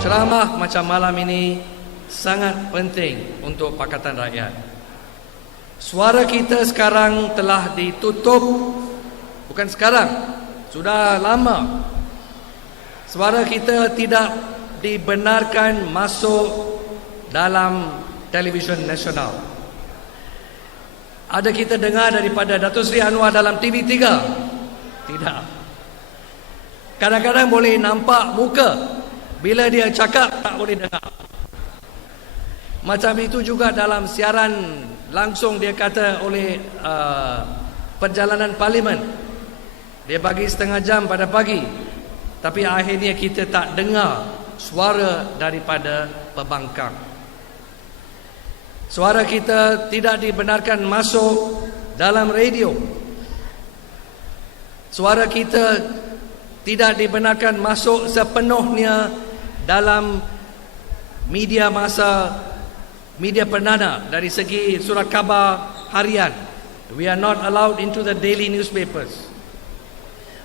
Ceramah macam malam ini sangat penting untuk Pakatan Rakyat. Suara kita sekarang telah ditutup, bukan sekarang, sudah lama. Suara kita tidak dibenarkan masuk dalam televisyen nasional. Ada kita dengar daripada Datuk Seri Anwar dalam TV3? Tidak. Kadang-kadang boleh nampak muka, bila dia cakap tak boleh dengar. Macam itu juga dalam siaran langsung dia kata oleh perjalanan parlimen. Dia bagi setengah jam pada pagi, tapi akhirnya kita tak dengar suara daripada pembangkang. Suara kita tidak dibenarkan masuk dalam radio. Suara kita tidak dibenarkan masuk sepenuhnya dalam media masa, media perdana dari segi surat khabar harian. We are not allowed into the daily newspapers.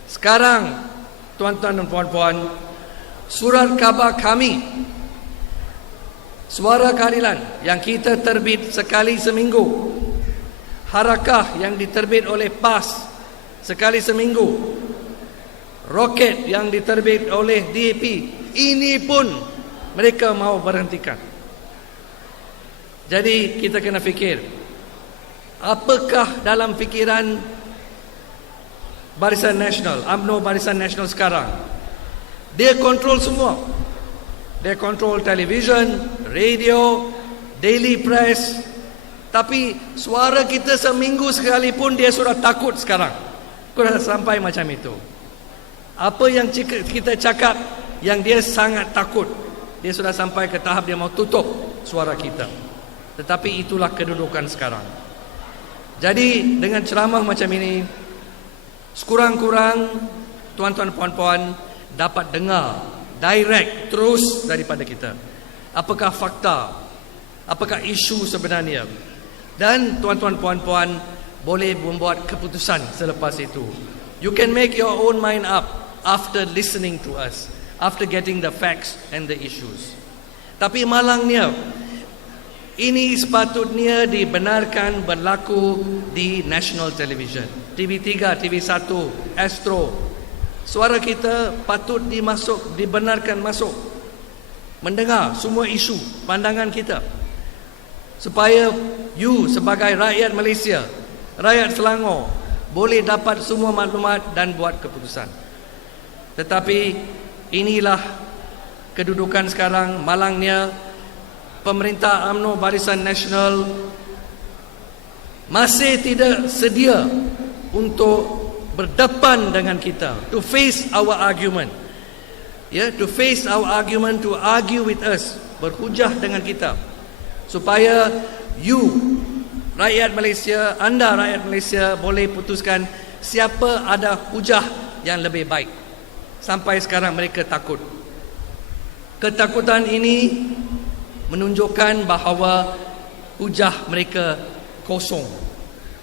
Sekarang, tuan-tuan dan puan-puan, surat khabar kami, Suara Keadilan, yang kita terbit sekali seminggu, Harakah yang diterbit oleh PAS sekali seminggu, Roket yang diterbit oleh DAP, ini pun mereka mau berhentikan. Jadi kita kena fikir, apakah dalam fikiran Barisan Nasional, UMNO Barisan Nasional sekarang? Dia kontrol semua. Dia kontrol televisyen, radio, daily press. Tapi suara kita seminggu sekali pun dia sudah takut sekarang. Sudah sampai macam itu. Apa yang kita cakap yang dia sangat takut, dia sudah sampai ke tahap dia mau tutup suara kita. Tetapi itulah kedudukan sekarang. Jadi dengan ceramah macam ini, sekurang-kurang tuan-tuan puan-puan dapat dengar direct terus daripada kita. Apakah fakta, apakah isu sebenarnya. Dan tuan-tuan puan-puan boleh membuat keputusan selepas itu. You can make your own mind up after listening to us, after getting the facts and the issues. Tapi malangnya, ini sepatutnya dibenarkan berlaku di national television, TV3, TV1, Astro. Suara kita patut dibenarkan masuk, mendengar semua isu, pandangan kita, supaya you sebagai rakyat Malaysia, rakyat Selangor, boleh dapat semua maklumat dan buat keputusan. Tetapi inilah kedudukan sekarang. Malangnya pemerintah UMNO Barisan Nasional masih tidak sedia untuk berdepan dengan kita, to face our argument, to face our argument, to argue with us, berhujah dengan kita, supaya you rakyat Malaysia, anda rakyat Malaysia boleh putuskan siapa ada hujah yang lebih baik. Sampai sekarang mereka takut. Ketakutan ini menunjukkan bahawa hujah mereka kosong.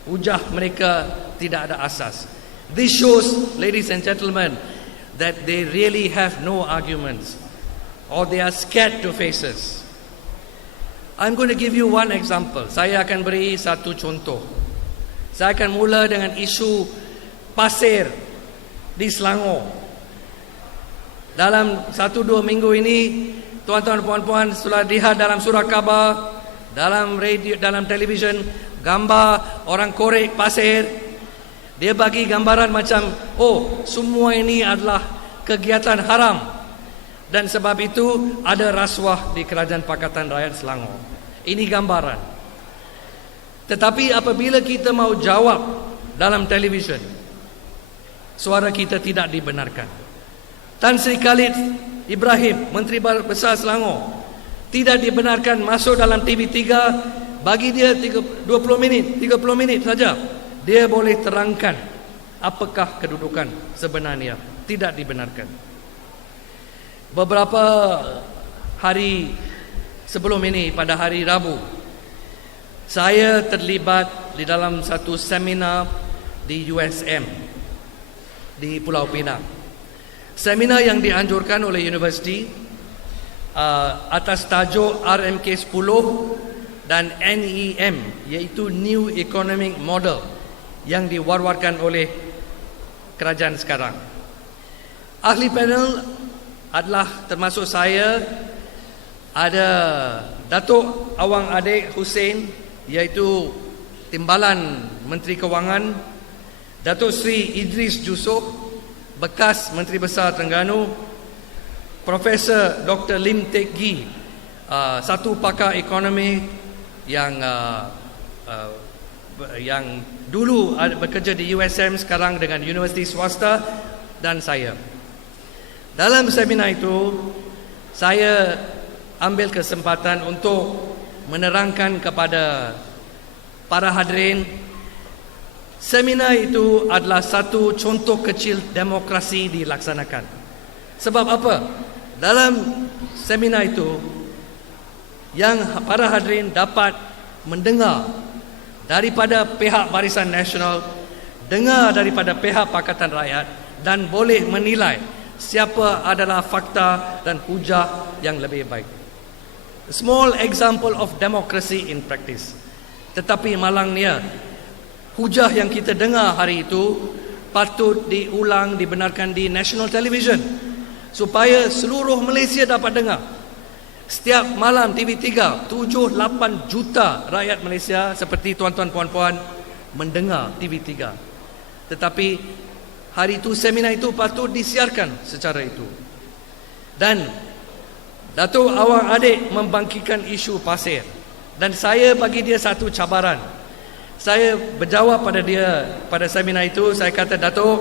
Hujah mereka tidak ada asas. This shows, ladies and gentlemen, that they really have no arguments, or they are scared to face us. I'm going to give you one example. Saya akan beri satu contoh. Saya akan mula dengan isu pasir di Selangor. Dalam 1-2 minggu ini, tuan-tuan dan puan-puan sudah lihat dalam surat khabar, dalam radio, dalam televisyen, gambar orang korek pasir. Dia bagi gambaran macam, oh, semua ini adalah kegiatan haram, dan sebab itu ada rasuah di Kerajaan Pakatan Rakyat Selangor. Ini gambaran. Tetapi apabila kita mau jawab dalam televisyen, suara kita tidak dibenarkan. Tan Sri Khalid Ibrahim, Menteri Besar Selangor, tidak dibenarkan masuk dalam TV3. Bagi dia 30 minit saja, dia boleh terangkan apakah kedudukan sebenarnya. Tidak dibenarkan. Beberapa hari sebelum ini, pada hari Rabu, saya terlibat di dalam satu seminar di USM di Pulau Pinang. Seminar yang dianjurkan oleh universiti atas tajuk RMK 10 dan NEM, iaitu New Economic Model yang diwar-warkan oleh kerajaan sekarang. Ahli panel adalah termasuk saya, ada Datuk Awang Adik Hussein, iaitu Timbalan Menteri Kewangan, Datuk Seri Idris Jusof, bekas Menteri Besar Terengganu, Profesor Dr. Lim Teck Gee, satu pakar ekonomi yang dulu bekerja di USM, sekarang dengan universiti swasta, dan saya. Dalam seminar itu, saya ambil kesempatan untuk menerangkan kepada para hadirin, seminar itu adalah satu contoh kecil demokrasi dilaksanakan. Sebab apa? Dalam seminar itu, yang para hadirin dapat mendengar daripada pihak Barisan Nasional, dengar daripada pihak Pakatan Rakyat, dan boleh menilai siapa adalah fakta dan hujah yang lebih baik. A small example of democracy in practice. Tetapi malangnya, hujah yang kita dengar hari itu patut diulang, dibenarkan di national television supaya seluruh Malaysia dapat dengar. Setiap malam TV3, 7-8 juta rakyat Malaysia seperti tuan-tuan puan-puan mendengar TV3. Tetapi hari itu, seminar itu patut disiarkan secara itu. Dan Datuk Awang Adik membangkitkan isu pasir, dan saya bagi dia satu cabaran. Saya berjawab pada dia pada seminar itu. Saya kata, Datuk,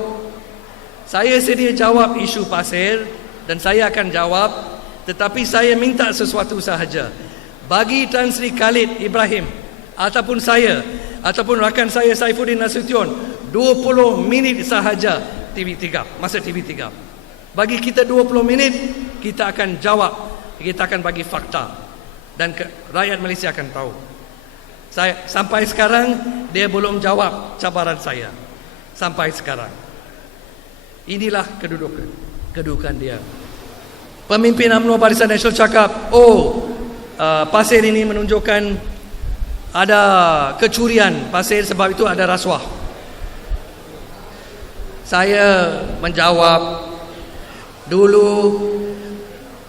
saya sedia jawab isu pasir dan saya akan jawab, tetapi saya minta sesuatu sahaja. Bagi Tan Sri Khalid Ibrahim ataupun saya ataupun rakan saya Saifuddin Nasution 20 minit sahaja TV3, masa TV3. Bagi kita 20 minit, kita akan jawab, kita akan bagi fakta, dan rakyat Malaysia akan tahu. Saya sampai sekarang dia belum jawab cabaran saya. Sampai sekarang. Inilah kedudukan dia. Pemimpin UMNO Barisan Nasional cakap, pasir ini menunjukkan ada kecurian pasir, sebab itu ada rasuah. Saya menjawab, dulu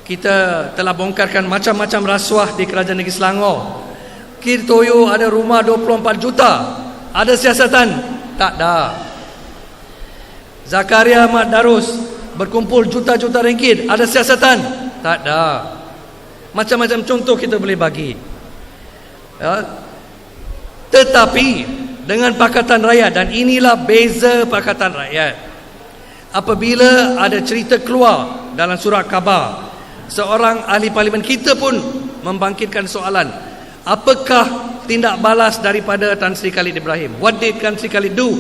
kita telah bongkarkan macam-macam rasuah di Kerajaan Negeri Selangor. Kir Toyo ada rumah 24 juta. Ada siasatan? Tak ada. Zakaria Ahmad Darus berkumpul juta-juta ringgit. Ada siasatan? Tak ada. Macam-macam contoh kita boleh bagi. Ya. Tetapi dengan Pakatan Rakyat, dan inilah beza Pakatan Rakyat, apabila ada cerita keluar dalam surat khabar, seorang ahli parlimen kita pun membangkitkan soalan, apakah tindak balas daripada Tan Sri Khalid Ibrahim? What did Tan Sri Khalid do?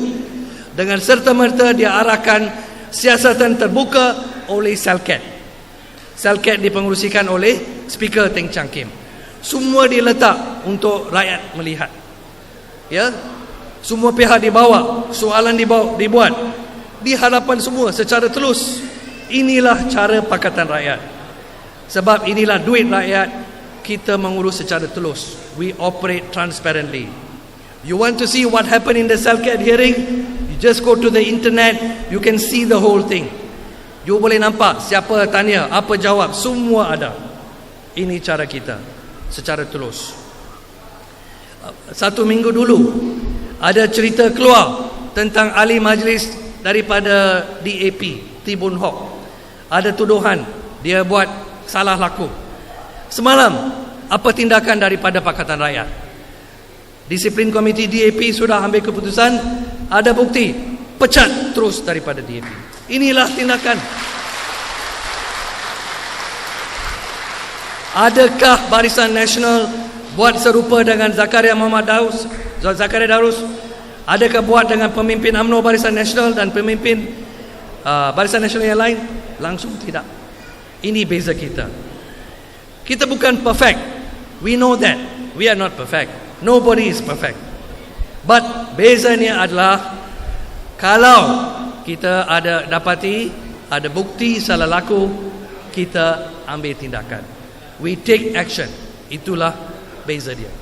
Dengan serta-merta dia arahkan siasatan terbuka oleh Selket. Selket dipengerusikan oleh Speaker Teng Chang Kim. Semua diletak untuk rakyat melihat. Ya, semua pihak dibawa, soalan dibuat di hadapan semua secara telus. Inilah cara Pakatan Rakyat. Sebab inilah duit rakyat, kita mengurus secara telus. We operate transparently. You want to see what happened in the Selket hearing? You just go to the internet, you can see the whole thing. You boleh nampak siapa tanya, apa jawab, semua ada. Ini cara kita, secara telus. 1 minggu dulu ada cerita keluar tentang ahli majlis daripada DAP, Tibun Hok. Ada tuduhan dia buat salah laku. Semalam, apa tindakan daripada Pakatan Rakyat? Disiplin Komiti DAP sudah ambil keputusan, ada bukti, pecat terus daripada DAP. Inilah tindakan. Adakah Barisan Nasional buat serupa dengan Zakaria Darus? Adakah buat dengan pemimpin UMNO Barisan Nasional dan pemimpin Barisan Nasional yang lain? Langsung tidak. Ini beza kita. Kita bukan perfect. We know that. We are not perfect. Nobody is perfect. But bezanya adalah, kalau kita ada dapati ada bukti salah laku, kita ambil tindakan. we take action. Itulah beza dia.